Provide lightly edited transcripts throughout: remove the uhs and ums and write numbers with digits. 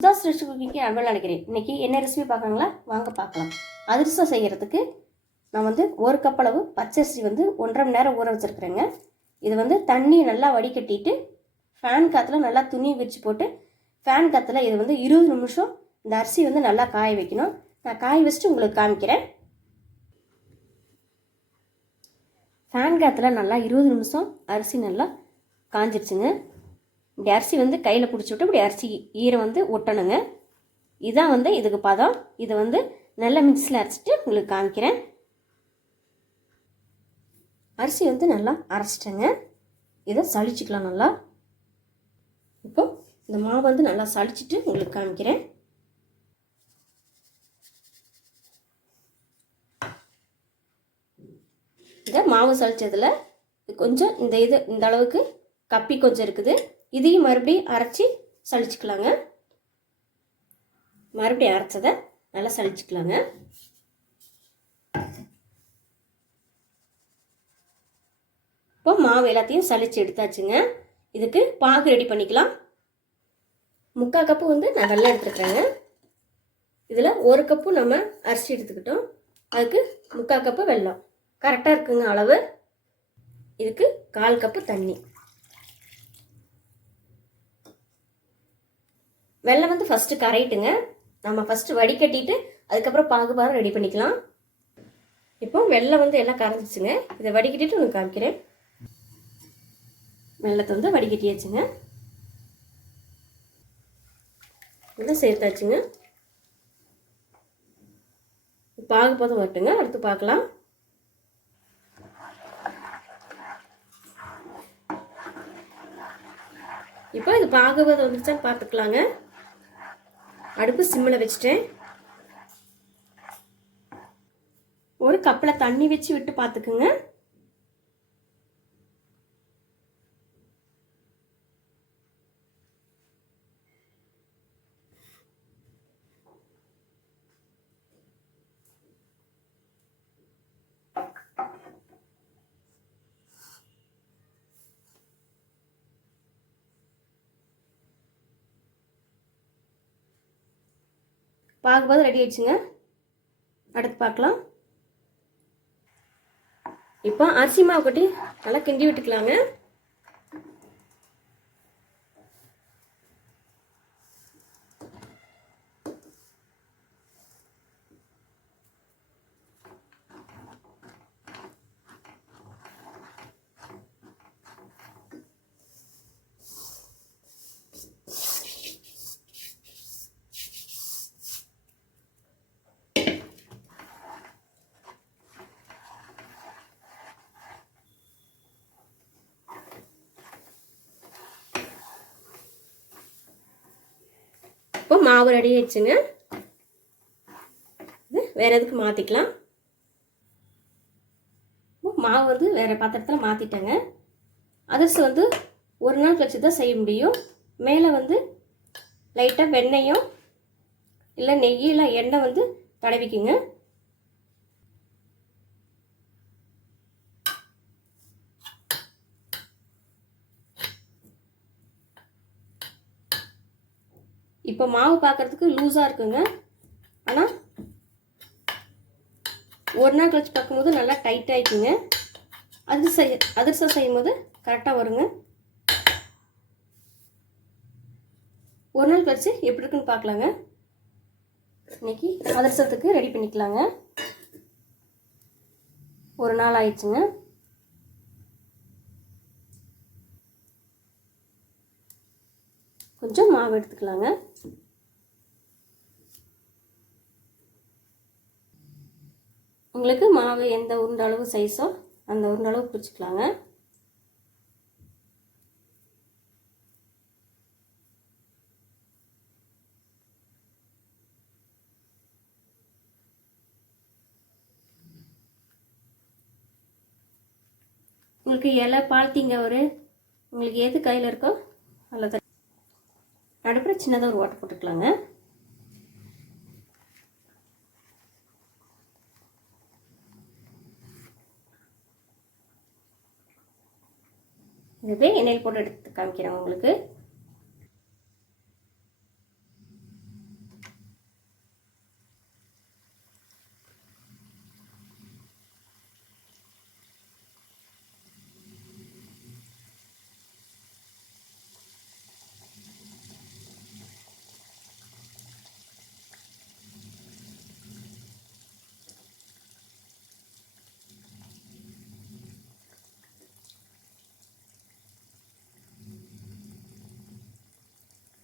Sudha's recipe குக்கிங்க்கு அன்பு நினைக்கிறேன். இன்றைக்கி என்ன ரெசிபி பார்க்கணுங்களா, வாங்க பார்க்கலாம். அதிரசம் செய்கிறதுக்கு நான் வந்து 1 கப் அளவு பச்சரிசி வந்து 1.5 மணி நேரம் ஊற வச்சுருக்குறேங்க. இது வந்து தண்ணி நல்லா வடிகட்டிட்டு ஃபேன் காற்றுல நல்லா துணி விரித்து போட்டு ஃபேன் காற்றுல இது வந்து 20 நிமிஷம் இந்த அரிசி வந்து நல்லா காய வைக்கணும். நான் காய வச்சுட்டு உங்களுக்கு காமிக்கிறேன். ஃபேன் காற்றுல நல்லா 20 நிமிஷம் அரிசி நல்லா காஞ்சிருச்சுங்க. இப்படி அரிசி வந்து கையில் பிடிச்சி விட்டு இப்படி அரிசி ஈரம் வந்து ஒட்டணுங்க. இதுதான் வந்து இதுக்கு பதம். இதை வந்து நல்லா மிக்ஸியில் அரைச்சிட்டு உங்களுக்கு காமிக்கிறேன். அரிசி வந்து நல்லா அரைச்சிட்டேங்க. இதை சளிச்சிக்கலாம் நல்லா. இப்போ இந்த மாவு வந்து நல்லா சளிச்சிட்டு உங்களுக்கு காமிக்கிறேன். இந்த மாவு சளிச்சதில் கொஞ்சம் இந்த அளவுக்கு கப்பி கொஞ்சம் இருக்குது. இதையும் மறுபடியும் அரைச்சி சளிச்சிக்கலாங்க. மறுபடியும் அரைச்சதை நல்லா சளிச்சிக்கலாங்க. இப்போ மாவு எல்லாத்தையும் சளிச்சு எடுத்தாச்சுங்க. இதுக்கு பாகு ரெடி பண்ணிக்கலாம். 3/4 கப்பு வந்து நான் வெல்லம் எடுத்துருக்குறேங்க. இதில் 1 கப்பு நம்ம அரிசி எடுத்துக்கிட்டோம். அதுக்கு 3/4 கப்பு வெல்லம் கரெக்டாக இருக்குங்க அளவு. இதுக்கு 1/4 கப்பு தண்ணி. வெல்லம் வந்து ஃபஸ்ட்டு கரையிட்டுங்க. நம்ம ஃபஸ்ட்டு வடிகட்டிட்டு அதுக்கப்புறம் பாகுபாரம் ரெடி பண்ணிக்கலாம். இப்போ வெல்லம் வந்து எல்லாம் கரைஞ்சிச்சுங்க. இதை வடிகட்டிட்டு உங்களுக்கு காமிக்கிறேன். வெல்லத்தை வந்து வடிகட்டியாச்சுங்க. இதை சேர்த்தாச்சுங்க. பாகுபாதம் வரட்டுங்க. அடுத்து பார்க்கலாம். இப்போ இது பாகுபாதம் வந்துருச்சான்னு பார்த்துக்கலாங்க. அடுப்பு சிம்மில் வச்சுட்டேன். ஒரு கப்பில் தண்ணி வச்சு விட்டு பார்த்துக்குங்க. பாகுபாதம் ரெடி ஆயிடுச்சுங்க. அடுத்து பார்க்கலாம். இப்போ அரிசி மாவு கொட்டி நல்லா கிண்டி விட்டுக்கலாங்க. இப்போ மாவு ரெடி ஆயிடுச்சுங்க. இது வேறு எதுக்கு மாற்றிக்கலாம். மாவு வந்து வேறு பாத்திரத்தில் மாற்றிட்டேங்க. அதிரசம் வந்து 1 நாள் கழிச்சு தான் செய்ய முடியும். மேலே வந்து லைட்டாக வெண்ணெயும் இல்லை நெய் இல்லை எண்ணெய் வந்து தடவிக்குங்க. இப்போ மாவு பார்க்குறதுக்கு லூஸாக இருக்குங்க. ஆனால் 1 நாள் கழிச்சு பார்க்கும்போது நல்லா டைட் ஆகிக்குங்க. அதிரசம் செய்யும்போது கரெக்டாக வருங்க. 1 நாள் கழிச்சு எப்படி இருக்குன்னு பார்க்கலாங்க. இன்னைக்கு அதிரசத்துக்கு ரெடி பண்ணிக்கலாங்க. 1 நாள் ஆயிடுச்சுங்க. கொஞ்சம் மாவு எடுத்துக்கலாங்க. உங்களுக்கு மாவு எந்த உருண்டை அளவு சைஸோ அந்த உருண்டை அளவு பிடிச்சிக்கலாங்க. உங்களுக்கு இலை பால்த்தீங்க உங்களுக்கு எது கையில் இருக்கோ அதில் நடுப்புற சின்னதாக ஒரு ஓட்டை போட்டுக்கலாங்க. இதுவே எண்ணெயில் போட்டு எடுத்து காமிக்கிறேன் உங்களுக்கு.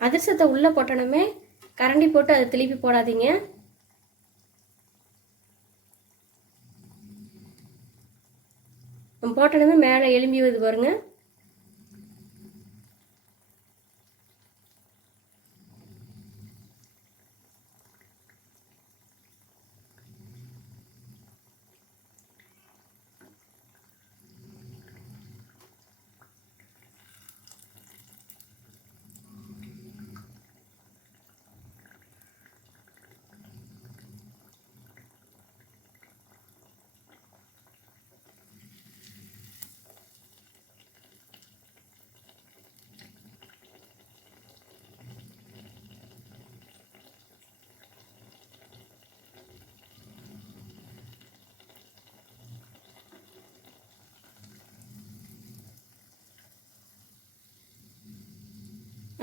அதிரசத்தை உள்ளே போட்டணுமே கரண்டி போட்டு அதை திருப்பி போடாதீங்க. போட்டணுமே மேலே எலும்பி வருது பாருங்க.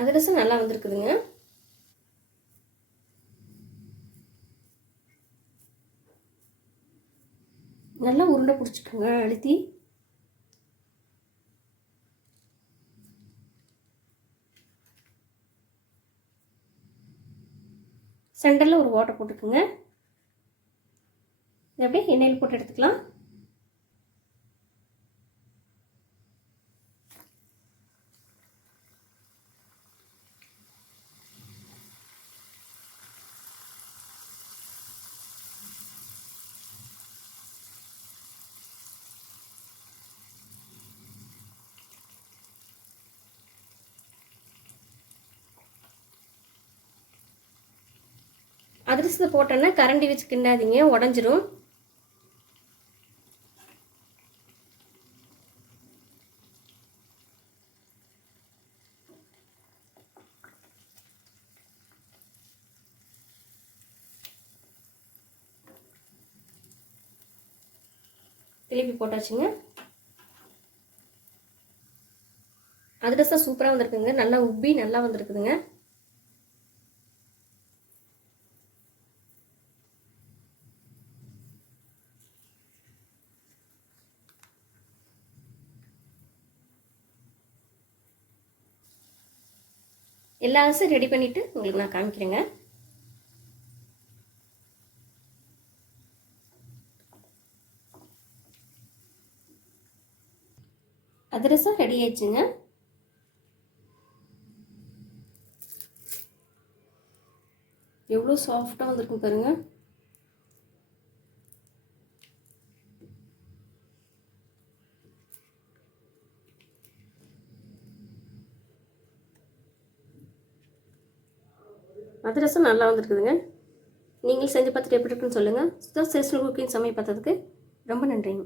அதிரசம் நல்லா வந்திருக்குதுங்க. நல்லா உருண்டை பிடிச்சிக்கோங்க அழுத்தி. சென்டரில் ஒரு ஓட்டை போட்டுக்குங்க. இது அப்படியே எண்ணெயில் போட்டு எடுத்துக்கலாம். அதிரசத்தை போட்டோன்னா கரண்டி வச்சு கிண்டாதீங்க, உடஞ்சிரும். திருப்பி போட்டாச்சுங்க. அதிரசம் சூப்பராக வந்திருக்குங்க. நல்லா உப்பி நல்லா வந்திருக்குதுங்க. எல்லா அரிசியும் ரெடி பண்ணிவிட்டு உங்களுக்கு நான் காமிக்கிறேங்க. அதிரசம் ரெடி ஆயிடுச்சுங்க. எவ்வளோ சாஃப்டாக வந்திருக்கும் பாருங்க. அதிரசம் நல்லா வந்துருக்குதுங்க. நீங்கள் செஞ்சு பார்த்துட்டு எப்படி இருக்குன்னு சொல்லுங்கள். சுதா சீஸ்னல் குக்கிங் சமையல் பார்த்ததுக்கு ரொம்ப நன்றிங்க.